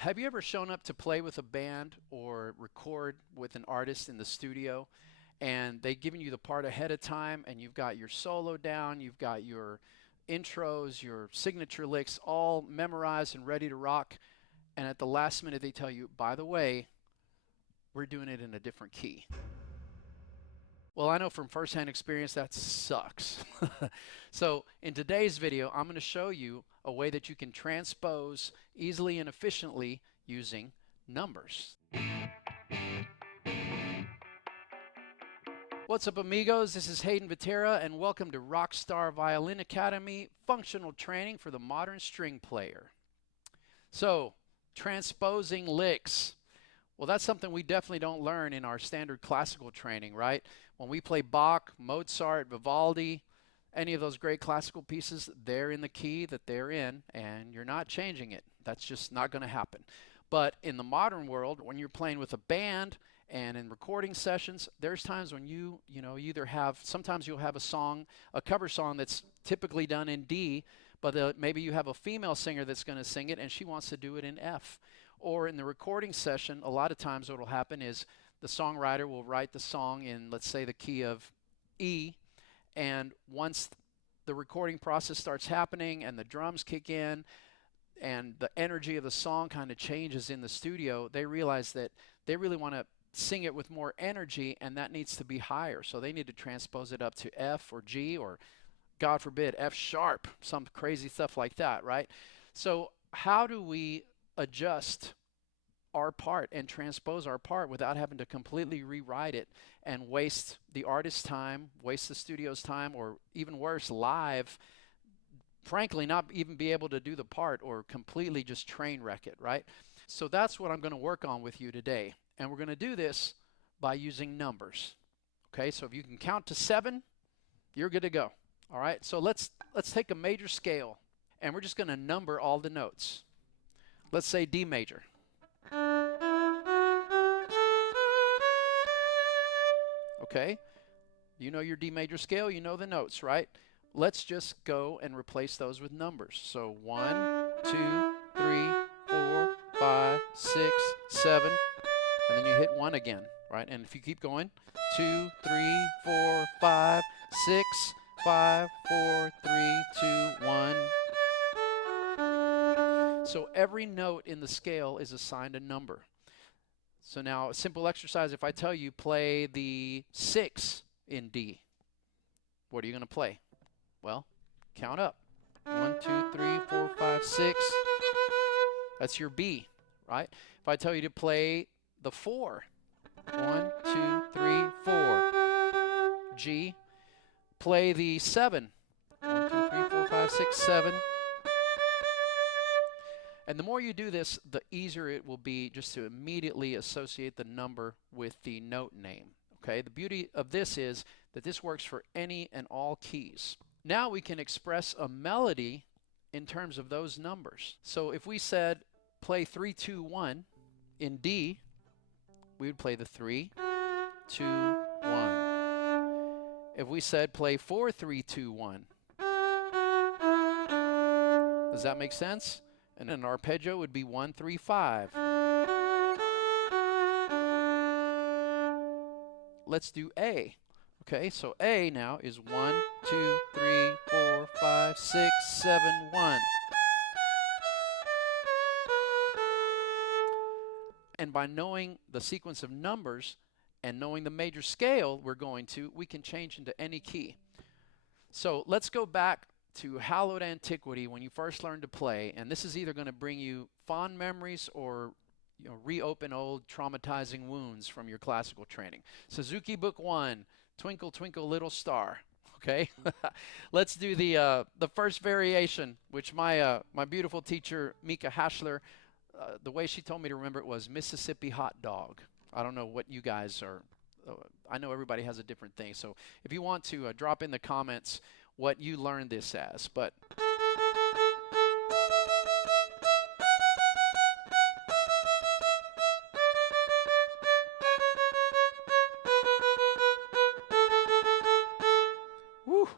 Have you ever shown up to play with a band or record with an artist in the studio and they've given you the part ahead of time and you've got your solo down, you've got your intros, your signature licks all memorized and ready to rock, and at the last minute they tell you, by the way, we're doing it in a different key? Well, I know from firsthand experience that sucks. So in today's video, I'm going to show you a way that you can transpose easily and efficiently using numbers. What's up, amigos? This is Haydn Vitera, and welcome to Rockstar Violin Academy, functional training for the modern string player. So, transposing licks. Well, that's something we definitely don't learn in our standard classical training, right? When we play Bach, Mozart, Vivaldi, any of those great classical pieces, they're in the key that they're in, and you're not changing it. That's just not going to happen. But in the modern world, when you're playing with a band and in recording sessions, there's times when you either have, sometimes you'll have a song, a cover song that's typically done in D, but maybe you have a female singer that's going to sing it and she wants to do it in F. Or in the recording session, a lot of times what will happen is the songwriter will write the song in, let's say, the key of E, and once the recording process starts happening and the drums kick in and the energy of the song kind of changes in the studio, they realize that they really want to sing it with more energy, and that needs to be higher. So they need to transpose it up to F or G or, God forbid, F sharp, some crazy stuff like that, right? So how do we adjust our part and transpose our part without having to completely rewrite it and waste the artist's time, waste the studio's time, or even worse, live, frankly, not even be able to do the part or completely just train wreck it, right? So that's what I'm going to work on with you today. And we're going to do this by using numbers. Okay, so if you can count to 7, you're good to go. All right, so let's take a major scale and we're just going to number all the notes. Let's say D major. Okay, you know your D major scale, you know the notes, right? Let's just go and replace those with numbers. So 1, 2, 3, 4, 5, 6, 7, and then you hit 1 again, right? And if you keep going, 2, 3, 4, 5, 6, 5, 4, 3, 2, 1. So every note in the scale is assigned a number. So now a simple exercise, if I tell you play the 6 in D, what are you going to play? Well, count up. 1, 2, 3, 4, 5, 6. That's your B, right? If I tell you to play the 4, 1, 2, 3, 4. G, play the 7. 1, 2, 3, 4, 5, 6, 7. And the more you do this, the easier it will be just to immediately associate the number with the note name. Okay, the beauty of this is that this works for any and all keys. Now we can express a melody in terms of those numbers. So if we said play 3, 2, 1 in D, we would play the 3, 2, 1. If we said play 4, 3, 2, 1, does that make sense? And an arpeggio would be 1, 3, 5. Let's do A. Okay, so A now is 1, 2, 3, 4, 5, 6, 7, 1. And by knowing the sequence of numbers and knowing the major scale we can change into any key. So let's go back to hallowed antiquity when you first learned to play, and this is either going to bring you fond memories or reopen old traumatizing wounds from your classical training. Suzuki Book 1, Twinkle Twinkle Little Star. Okay, let's do the first variation, which my beautiful teacher Mika Hashler, the way she told me to remember it was Mississippi Hot Dog. I don't know what you guys are. I know everybody has a different thing. So if you want to drop in the comments what you learned this as, but whew,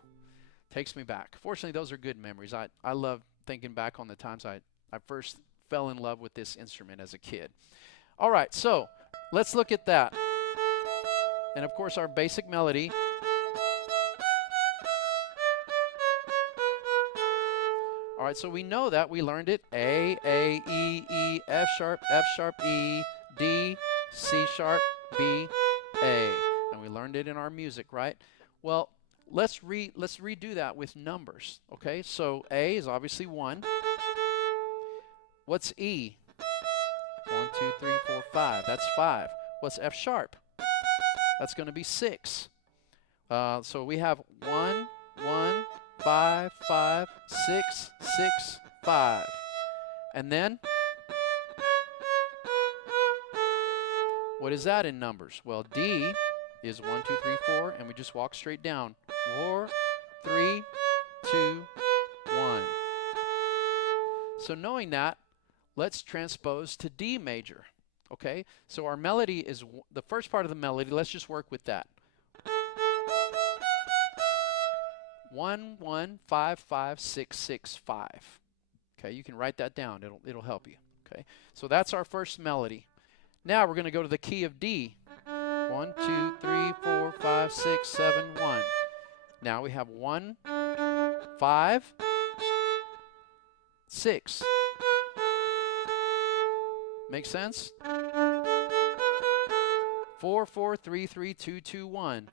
takes me back. Fortunately, those are good memories. I love thinking back on the times I first fell in love with this instrument as a kid. All right, so let's look at that. And of course, our basic melody. All right, so we know that. We learned it. A, E, E, F sharp, E, D, C sharp, B, A. And we learned it in our music, right? Well, let's redo that with numbers, okay? So A is obviously 1. What's E? 1, 2, 3, 4, 5. That's 5. What's F sharp? That's going to be 6. So we have 1, 1, 5, 5, 6, 6, 5. And then, what is that in numbers? Well, D is 1, 2, 3, 4, and we just walk straight down. 4, 3, 2, 1. So knowing that, let's transpose to D major. Okay? So our melody is the first part of the melody. Let's just work with that. 1, 1, 5, 5, 6, 6, 5. Okay, you can write that down. It'll help you. Okay, so that's our first melody. Now we're going to go to the key of D. 1, 2, 3, 4, 5, 6, 7, 1. Now we have 1, 5, 6. Make sense? 4, 4, 3, 3, 2, 2, 1.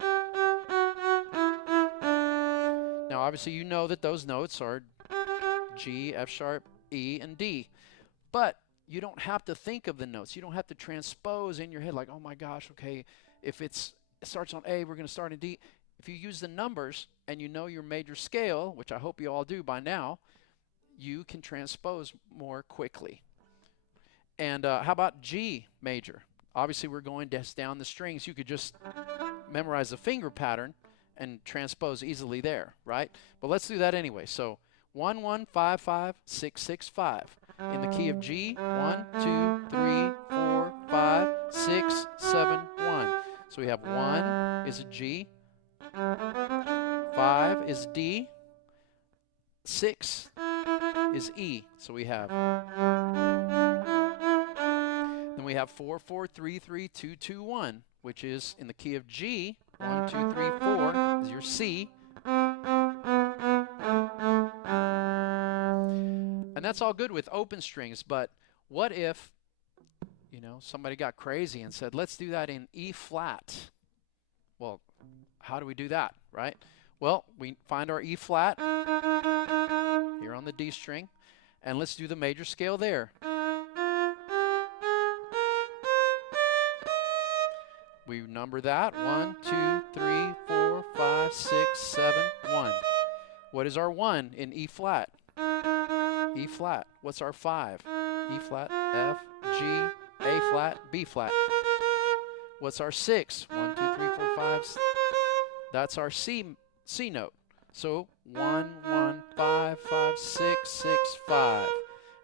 Now, obviously, you know that those notes are G, F sharp, E, and D. But you don't have to think of the notes. You don't have to transpose in your head like, oh my gosh, okay, if it starts on A, we're going to start in D. If you use the numbers and you know your major scale, which I hope you all do by now, you can transpose more quickly. And how about G major? Obviously, we're going down the strings. You could just memorize the finger pattern and transpose easily there, right? But let's do that anyway. So 1, 1, 5, 5, 6, 6, 5. In the key of G, 1, 2, 3, 4, 5, 6, 7, 1. So we have 1 is a G, 5 is D, 6 is E. So we have, then we have 4, 4, 3, 3, 2, 2, 1, which is in the key of G. 1, 2, 3, 4 is your C. And that's all good with open strings, but what if, you know, somebody got crazy and said, let's do that in E flat? Well, how do we do that, right? Well, we find our E flat here on the D string, and let's do the major scale there. We number that. 1, 2, 3, 4, 5, 6, 7, 1. What is our 1 in E flat? E flat. What's our 5? E flat, F, G, A flat, B flat. What's our 6? 1, 2, 3, 4, 5. That's our C note. So 1, 1, 5, 5, 6, 6, 5.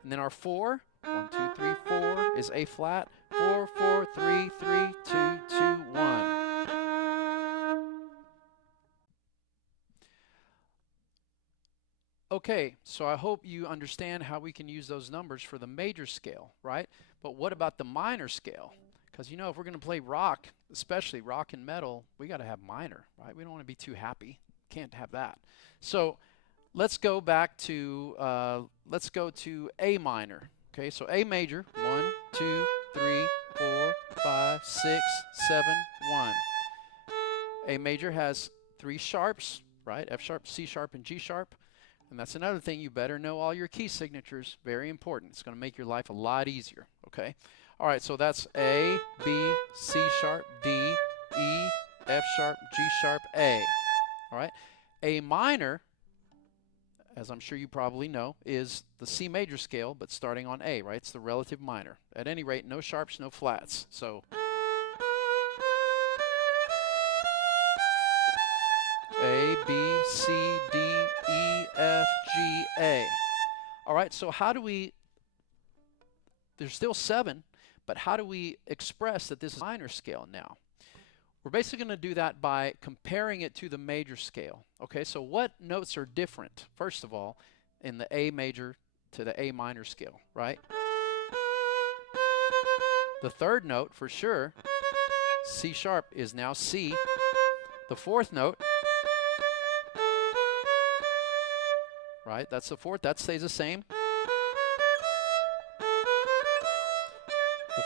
And then our 4, 1, 2, 3, 4 is A flat. 4, 4, 3, 3, 2, 2, 1. Okay, so I hope you understand how we can use those numbers for the major scale, right? But what about the minor scale? Because, you know, if we're going to play rock, especially rock and metal, we got to have minor, right? We don't want to be too happy. Can't have that. So let's go back to, A minor. Okay, so A major, 1, 2, 3, 4, 5, 6, 7, 1. A major has 3 sharps, right? F sharp, C sharp, and G sharp. And that's another thing, you better know all your key signatures. Very important. It's going to make your life a lot easier, okay? All right, so that's A, B, C sharp, D, E, F sharp, G sharp, A. All right? A minor, as I'm sure you probably know, is the C major scale, but starting on A, right? It's the relative minor. At any rate, no sharps, no flats. So A, B, C, D, E, F, G, A. All right, so how do we, there's still 7, but how do we express that this is a minor scale now? We're basically going to do that by comparing it to the major scale. Okay, so what notes are different, first of all, in the A major to the A minor scale, right? The third note, for sure, C sharp, is now C. The fourth note, right, that's the fourth, that stays the same. The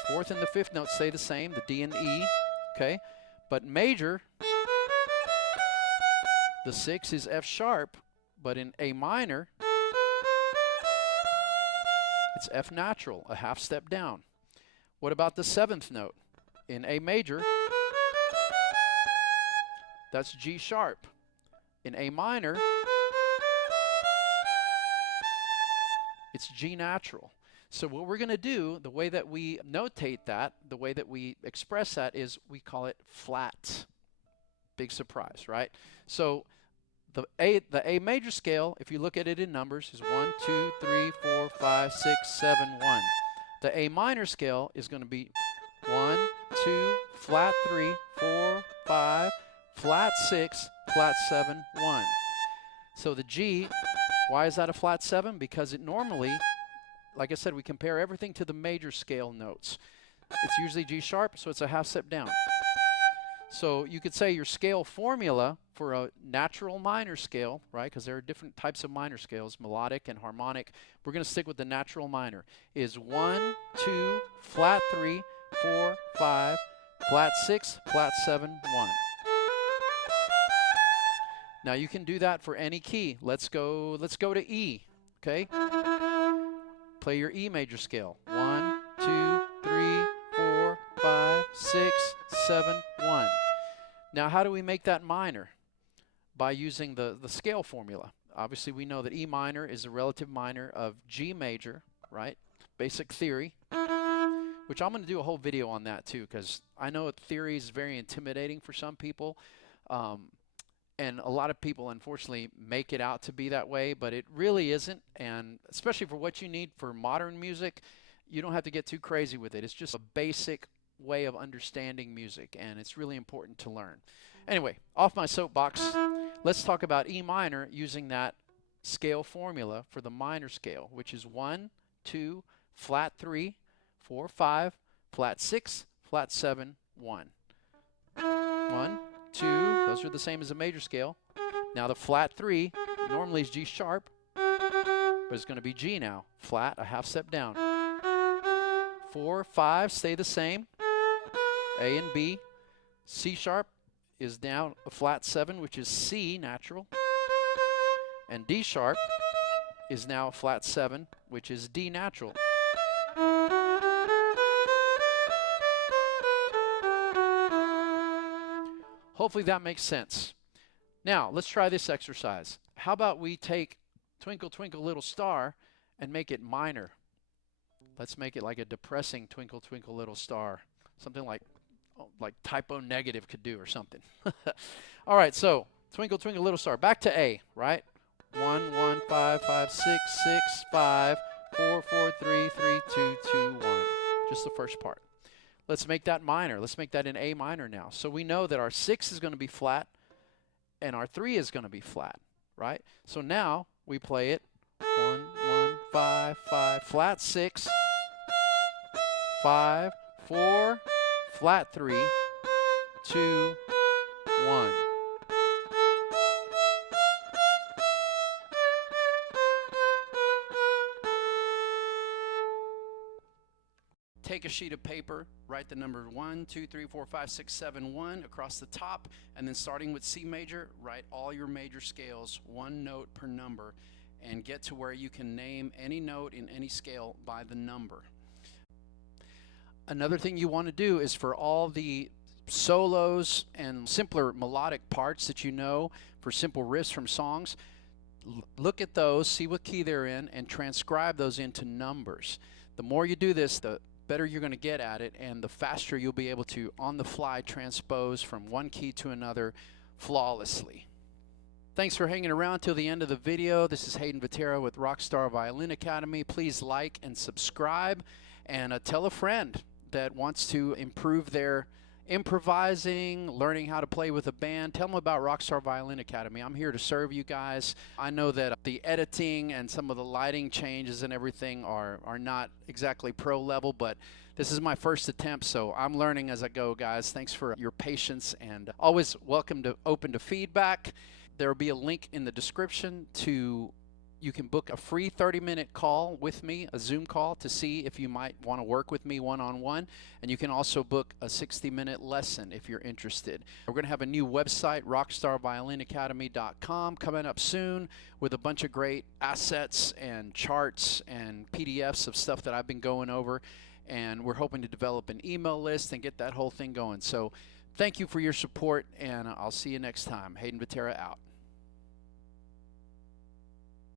fourth and the fifth notes stay the same, the D and the E, okay? But major, the sixth is F sharp, but in A minor, it's F natural, a half step down. What about the seventh note? In A major, that's G sharp. In A minor, it's G natural. So what we're going to do, the way that we notate that, the way that we express that is we call it flat. Big surprise, right? So the A major scale, if you look at it in numbers, is 1, 2, 3, 4, 5, 6, 7, 1. The A minor scale is going to be 1, 2, flat 3, 4, 5, flat 6, flat 7, 1. So the G, why is that a flat 7? Because it normally, like I said, we compare everything to the major scale notes. It's usually G sharp, so it's a half step down. So you could say your scale formula for a natural minor scale, right, because there are different types of minor scales, melodic and harmonic. We're going to stick with the natural minor, is 1, 2, flat 3, 4, 5, flat 6, flat 7, 1. Now you can do that for any key. Let's go to E, okay? Play your E major scale. 1, 2, 3, 4, 5, 6, 7, 1. Now how do we make that minor? By using the scale formula. Obviously we know that E minor is a relative minor of G major, right? Basic theory, which I'm going to do a whole video on that too, because I know theory is very intimidating for some people. And a lot of people, unfortunately, make it out to be that way, but it really isn't. And especially for what you need for modern music, you don't have to get too crazy with it. It's just a basic way of understanding music, and it's really important to learn. Anyway, off my soapbox, let's talk about E minor using that scale formula for the minor scale, which is 1, 2, flat 3, 4, 5, flat 6, flat 7, 1. 1, 2, those are the same as a major scale. Now the flat 3 normally is G sharp, but it's going to be G now, flat, a half step down. 4, 5 stay the same, A and B. C sharp is now a flat 7, which is C natural, and D sharp is now a flat 7, which is D natural. Hopefully that makes sense. Now, let's try this exercise. How about we take Twinkle Twinkle Little Star and make it minor? Let's make it like a depressing Twinkle Twinkle Little Star. Something like typo negative could do or something. All right, so Twinkle Twinkle Little Star. Back to A, right? 1, 1, 5, 5, 6, 6, 5, 4, 4, 3, 3, 2, 2, 1. Just the first part. Let's make that minor. Let's make that in A minor now. So we know that our 6 is going to be flat and our 3 is going to be flat, right? So now we play it 1, 1, 5, 5, flat 6, 5, 4, flat 3, 2, 1. Take a sheet of paper, write the number 1, 2, 3, 4, 5, 6, 7, 1 across the top, and then starting with C major, write all your major scales, one note per number, and get to where you can name any note in any scale by the number. Another thing you want to do is for all the solos and simpler melodic parts that you know for simple riffs from songs, look at those, see what key they're in, and transcribe those into numbers. The more you do this, the better you're going to get at it, and the faster you'll be able to, on the fly, transpose from one key to another flawlessly. Thanks for hanging around till the end of the video. This is Haydn Vitera with Rockstar Violin Academy. Please like and subscribe, and tell a friend that wants to improve their improvising, learning how to play with a band, tell them about Rockstar Violin Academy. I'm here to serve you guys. I know that the editing and some of the lighting changes and everything are not exactly pro level, but this is my first attempt, so I'm learning as I go, guys. Thanks for your patience, and always open to feedback. There will be a link in the description to you can book a free 30-minute call with me, a Zoom call, to see if you might want to work with me one-on-one. And you can also book a 60-minute lesson if you're interested. We're going to have a new website, rockstarviolinacademy.com, coming up soon with a bunch of great assets and charts and PDFs of stuff that I've been going over. And we're hoping to develop an email list and get that whole thing going. So thank you for your support, and I'll see you next time. Haydn Vitera out.